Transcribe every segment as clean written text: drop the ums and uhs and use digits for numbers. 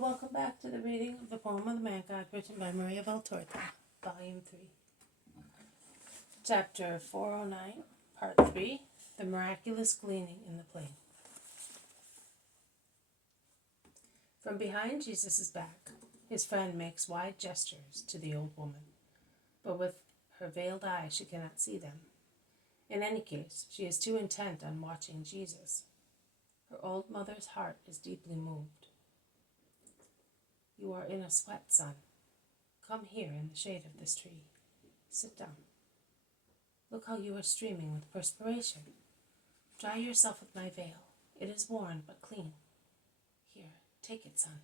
welcome back to the reading of the poem of the Man God, written by Maria Valtorta, Volume 3. Chapter 409, Part 3, The Miraculous Gleaning in the Plain. From behind Jesus' back, his friend makes wide gestures to the old woman, but with her veiled eyes she cannot see them. In any case, she is too intent on watching Jesus. Her old mother's heart is deeply moved. You are in a sweat, son. Come here in the shade of this tree. Sit down. Look how you are streaming with perspiration. Dry yourself with my veil. It is worn but clean. Here, take it, son.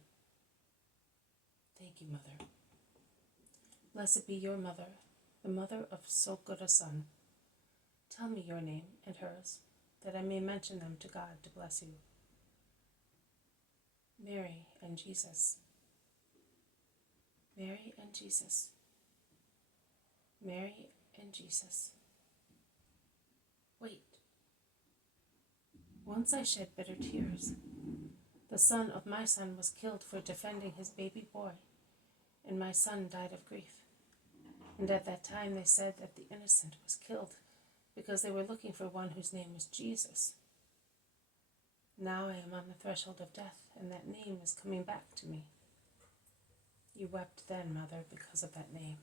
Thank you, mother. Blessed be your mother, the mother of so good a son. Tell me your name and hers, that I may mention them to God to bless you. Mary and Jesus. Mary and Jesus. Mary and Jesus. Wait. Once I shed bitter tears. The son of my son was killed for defending his baby boy, and my son died of grief. And at that time they said that the innocent was killed because they were looking for one whose name was Jesus. Now I am on the threshold of death, and that name is coming back to me. You wept then, mother, because of that name.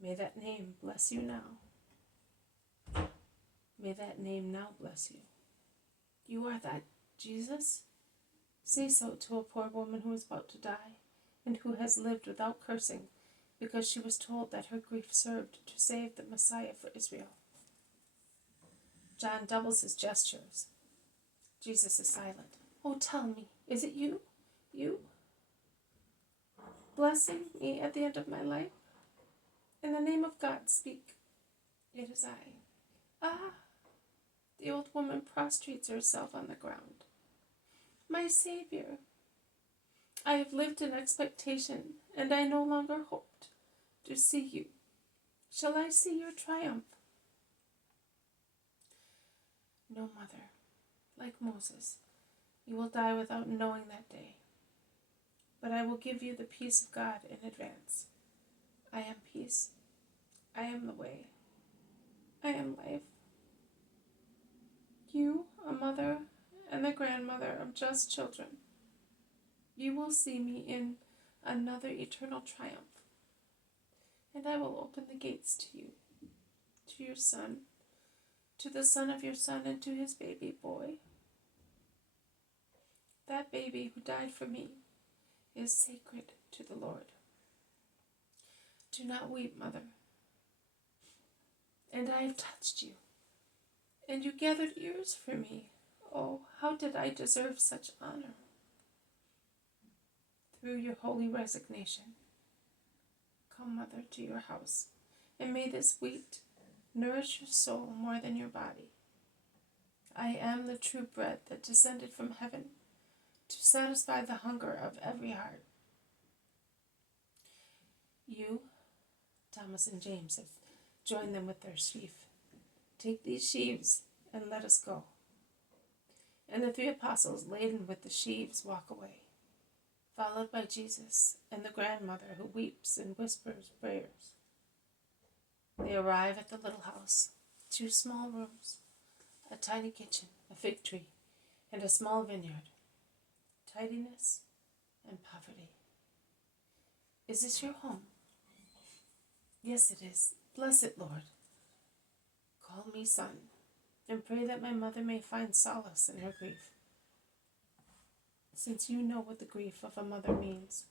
May that name bless you now. May that name now bless you. You are that Jesus? Say so to a poor woman who is about to die, and who has lived without cursing, because she was told that her grief served to save the Messiah for Israel. John doubles his gestures. Jesus is silent. Oh, tell me, is it you? You? Blessing me at the end of my life? In the name of God, speak. It is I. Ah! The old woman prostrates herself on the ground. My Savior! I have lived in expectation, and I no longer hoped to see you. Shall I see your triumph? No, mother. Like Moses, you will die without knowing that day. But I will give you the peace of God in advance. I am peace. I am the way. I am life. You, a mother and the grandmother of just children, you will see me in another eternal triumph. And I will open the gates to you, to your son, to the son of your son, and to his baby boy. That baby who died for me is sacred to the Lord. Do not weep, mother. And I have touched you, and you gathered ears for me. Oh, how did I deserve such honor? Through your holy resignation, come, mother, to your house, and may this wheat nourish your soul more than your body. I am the true bread that descended from heaven to satisfy the hunger of every heart. You, Thomas and James, have joined them with their sheaf. Take these sheaves and let us go. And the 3 apostles, laden with the sheaves, walk away, followed by Jesus and the grandmother who weeps and whispers prayers. They arrive at the little house, 2 small rooms, a tiny kitchen, a fig tree, and a small vineyard. Tidiness and poverty. Is this your home? Yes, it is. Bless it, Lord. Call me son, and pray that my mother may find solace in her grief, since you know what the grief of a mother means.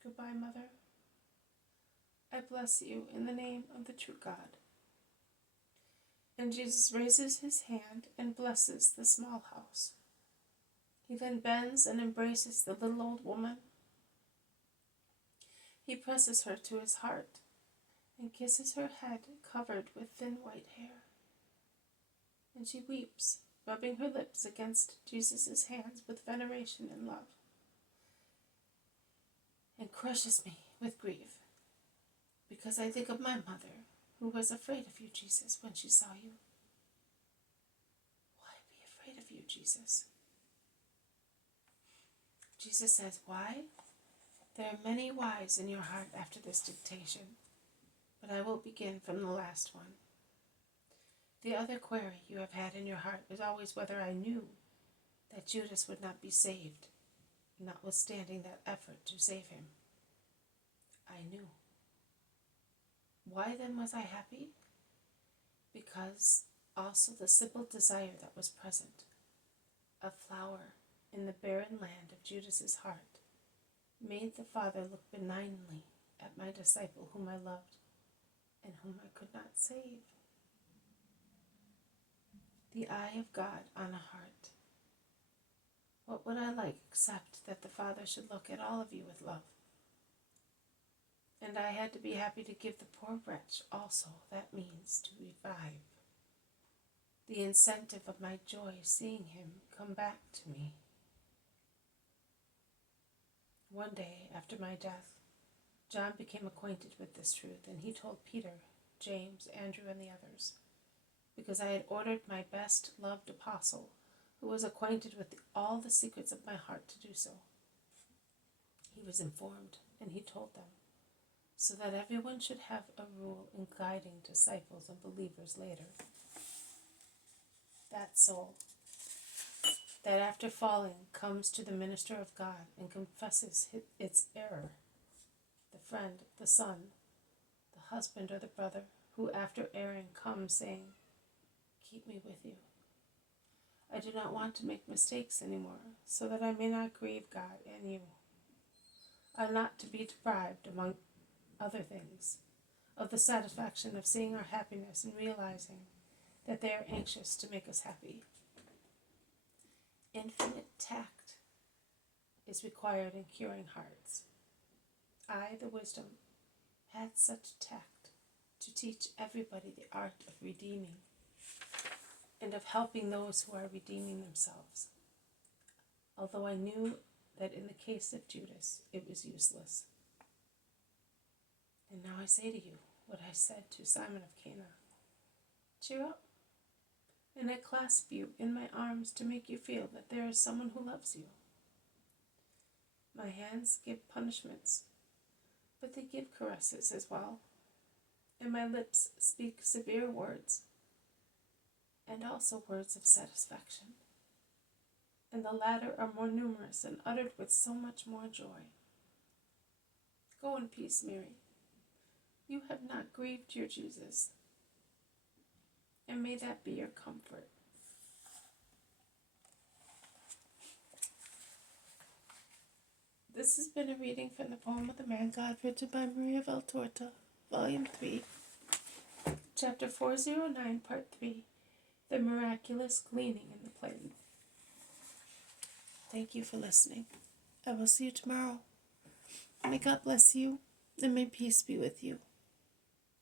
Goodbye, mother. I bless you in the name of the true God. And Jesus raises his hand and blesses the small house. He then bends and embraces the little old woman. He presses her to his heart and kisses her head covered with thin white hair. And she weeps, rubbing her lips against Jesus' hands with veneration and love, and crushes me with grief, because I think of my mother, who was afraid of you, Jesus, when she saw you. Why be afraid of you, Jesus? Jesus says, why? There are many whys in your heart after this dictation, but I will begin from the last one. The other query you have had in your heart is always whether I knew that Judas would not be saved, notwithstanding that effort to save him. I knew. Why then was I happy? Because also the simple desire that was present, a flower in the barren land of Judas's heart, made the Father look benignly at my disciple whom I loved and whom I could not save. The eye of God on a heart. What would I like except that the Father should look at all of you with love? And I had to be happy to give the poor wretch also that means to revive. The incentive of my joy seeing him come back to me. One day after my death, John became acquainted with this truth, and he told Peter, James, Andrew, and the others, because I had ordered my best loved apostle, who was acquainted with all the secrets of my heart, to do so. He was informed, and he told them, so that everyone should have a rule in guiding disciples and believers later. That soul, that after falling comes to the minister of God and confesses its error, the friend, the son, the husband, or the brother, who after erring comes saying, keep me with you. I do not want to make mistakes anymore, so that I may not grieve God and you. I am not to be deprived, among other things, of the satisfaction of seeing our happiness and realizing that they are anxious to make us happy. Infinite tact is required in curing hearts. I, the wisdom, had such tact to teach everybody the art of redeeming and of helping those who are redeeming themselves, although I knew that in the case of Judas it was useless. And now I say to you what I said to Simon of Cana. Cheer up, and I clasp you in my arms to make you feel that there is someone who loves you. My hands give punishments, but they give caresses as well, and my lips speak severe words, and also words of satisfaction, and the latter are more numerous and uttered with so much more joy. Go in peace, Mary. You have not grieved your Jesus, and may that be your comfort. This has been a reading from the poem of the Man God, written by Maria Valtorta, Volume 3, Chapter 409, Part 3, The Miraculous, Gleaning in the Plain. Thank you for listening. I will see you tomorrow. May God bless you, and may peace be with you.